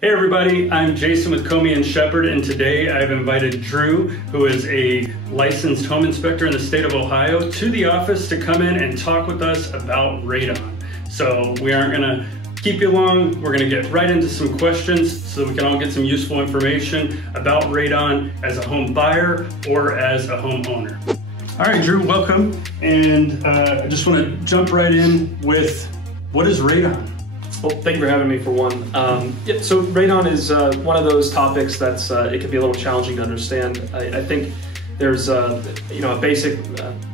Hey everybody, I'm Jason with Comey & Shepherd, and today I've invited Drew, who is a licensed home inspector in the state of Ohio, to the office to come in and talk with us about radon. So we aren't gonna keep you long, we're gonna get right into some questions so we can all get some useful information about radon as a home buyer or as a homeowner. All right, Drew, welcome. And I just wanna jump right in with, what is radon? Well, thank you for having me for one. So radon is one of those topics that's, it can be a little challenging to understand. I think there's a basic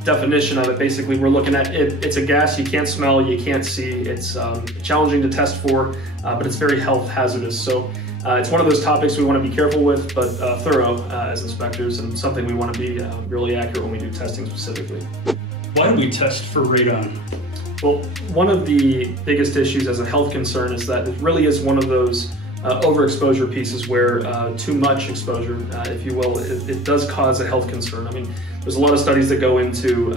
definition of it. Basically, we're looking at it. It's a gas you can't smell, you can't see. It's challenging to test for, but it's very health hazardous. So it's one of those topics we want to be careful with, but thorough as inspectors, and something we want to be really accurate when we do testing specifically. Why do we test for radon? Well, one of the biggest issues as a health concern is that it really is one of those overexposure pieces where too much exposure, if you will, it does cause a health concern. I mean, there's a lot of studies that go into,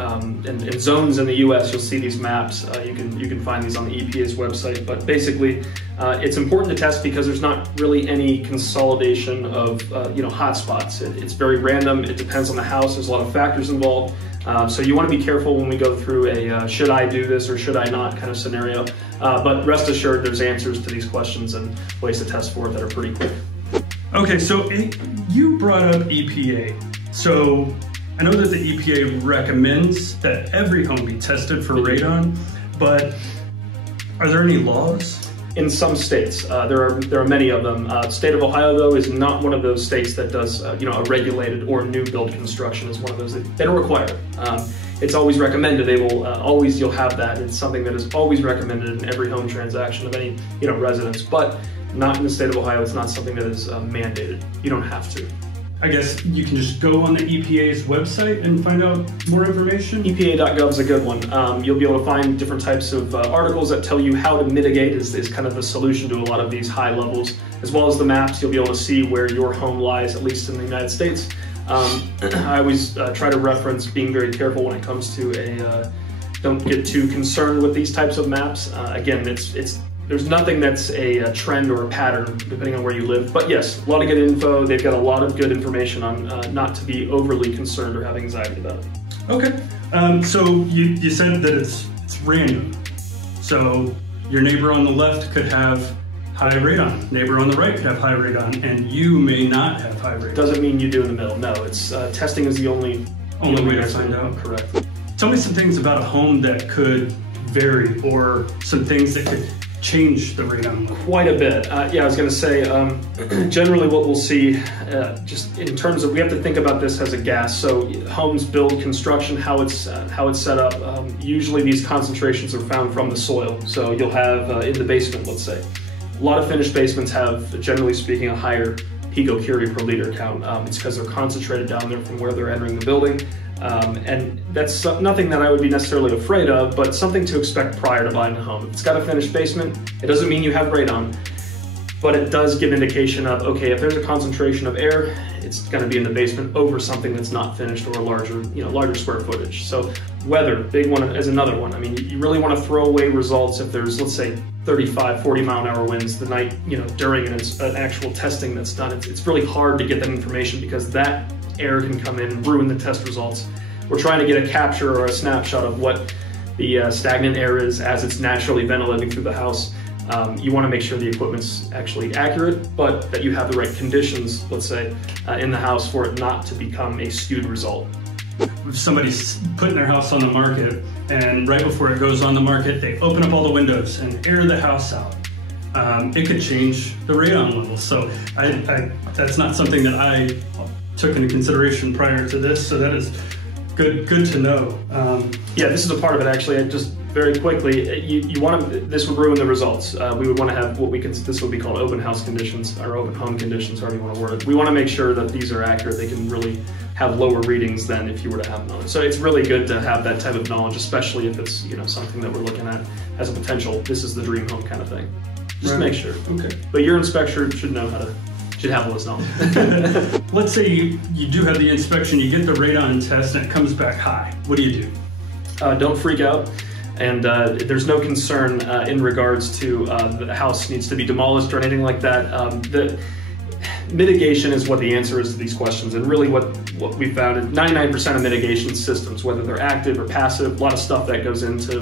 in zones in the US, you'll see these maps. You can find these on the EPA's website, but basically it's important to test because there's not really any consolidation of hot spots. It's very random, it depends on the house, there's a lot of factors involved. So you want to be careful when we go through a should I do this or should I not kind of scenario. But rest assured there's answers to these questions and ways to test for it that are pretty quick. Okay, so you brought up EPA. So I know that the EPA recommends that every home be tested for radon, but are there any laws? In some states, there are many of them. State of Ohio, though, is not one of those states that does, a regulated or new build construction is one of those that they don't require it. It's always recommended. They will you'll have that. It's something that is always recommended in every home transaction of any, residence, but not in the state of Ohio. It's not something that is mandated. You don't have to. I guess you can just go on the EPA's website and find out more information? EPA.gov is a good one. You'll be able to find different types of articles that tell you how to mitigate is kind of the solution to a lot of these high levels, as well as the maps. You'll be able to see where your home lies, at least in the United States. I always try to reference being very careful when it comes to don't get too concerned with these types of maps. Again, there's nothing that's a trend or a pattern depending on where you live, but yes, a lot of good info. They've got a lot of good information on not to be overly concerned or have anxiety about it. Okay, so you said that it's random. So your neighbor on the left could have high radon, neighbor on the right could have high radon, and you may not have high radon. Doesn't mean you do in the middle. No, it's testing is the only way to find out. Correct. Tell me some things about a home that could vary, or some things that could change the radon level. Quite a bit. Yeah, I was going to say, generally what we'll see, just in terms of, we have to think about this as a gas. So homes build construction, how it's set up. Usually these concentrations are found from the soil. So you'll have in the basement, let's say. A lot of finished basements have, generally speaking, a higher picocurie per liter count. It's because they're concentrated down there from where they're entering the building. And that's nothing that I would be necessarily afraid of, but something to expect prior to buying a home. If it's got a finished basement, it doesn't mean you have radon, but it does give indication of, okay, if there's a concentration of air, it's going to be in the basement over something that's not finished or a larger square footage. So weather, big one, is another one. I mean, you really want to throw away results if there's, let's say, 35, 40 mile an hour winds the night, during an actual testing that's done. It's really hard to get that information because that air can come in and ruin the test results. We're trying to get a capture or a snapshot of what the stagnant air is as it's naturally ventilating through the house. You want to make sure the equipment's actually accurate, but that you have the right conditions, let's say, in the house for it not to become a skewed result. If somebody's putting their house on the market and right before it goes on the market, they open up all the windows and air the house out, it could change the radon level. So that's not something that I took into consideration prior to this, so that is good to know. Yeah, this is a part of it actually. Just very quickly, you want to, this would ruin the results. We would want to have this would be called open house conditions, or open home conditions, however you want to word it. We want to make sure that these are accurate. They can really have lower readings than if you were to have none. So it's really good to have that type of knowledge, especially if it's something that we're looking at as a potential, this is the dream home kind of thing. Just right. Make sure. Okay. But your inspector should know how to, should have all this knowledge. Let's say you do have the inspection, you get the radon test and it comes back high. What do you do? Don't freak out. And there's no concern in regards to the house needs to be demolished or anything like that. The mitigation is what the answer is to these questions, and really what we found is 99% of mitigation systems, whether they're active or passive, a lot of stuff that goes into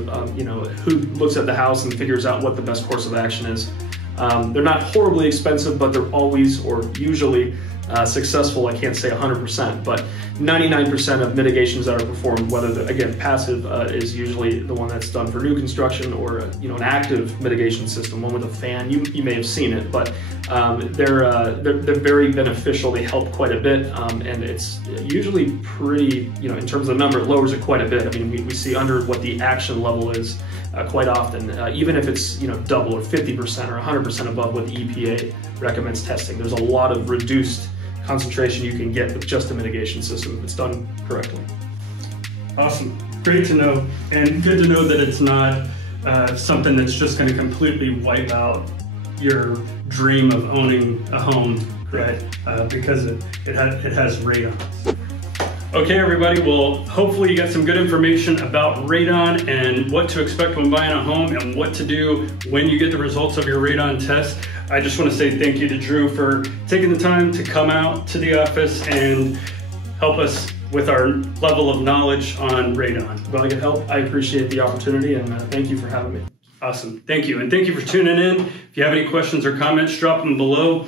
who looks at the house and figures out what the best course of action is. They're not horribly expensive, but they're always or usually successful. I can't say 100%, but 99% of mitigations that are performed, whether they're, again, passive is usually the one that's done for new construction, or an active mitigation system, one with a fan. You may have seen it, but they're very beneficial. They help quite a bit, and it's usually pretty, in terms of the number, it lowers it quite a bit. I mean, we see under what the action level is quite often, even if it's double or 50% or 100% above what the EPA recommends testing. There's a lot of reduced concentration you can get with just a mitigation system if it's done correctly. Awesome, great to know, and good to know that it's not something that's just going to completely wipe out your dream of owning a home, right? Because it has radon. Okay, everybody, well, hopefully you got some good information about radon and what to expect when buying a home and what to do when you get the results of your radon test. I just want to say thank you to Drew for taking the time to come out to the office and help us with our level of knowledge on radon. Well, I can help. I appreciate the opportunity, and thank you for having me. Awesome, thank you. And thank you for tuning in. If you have any questions or comments, drop them below.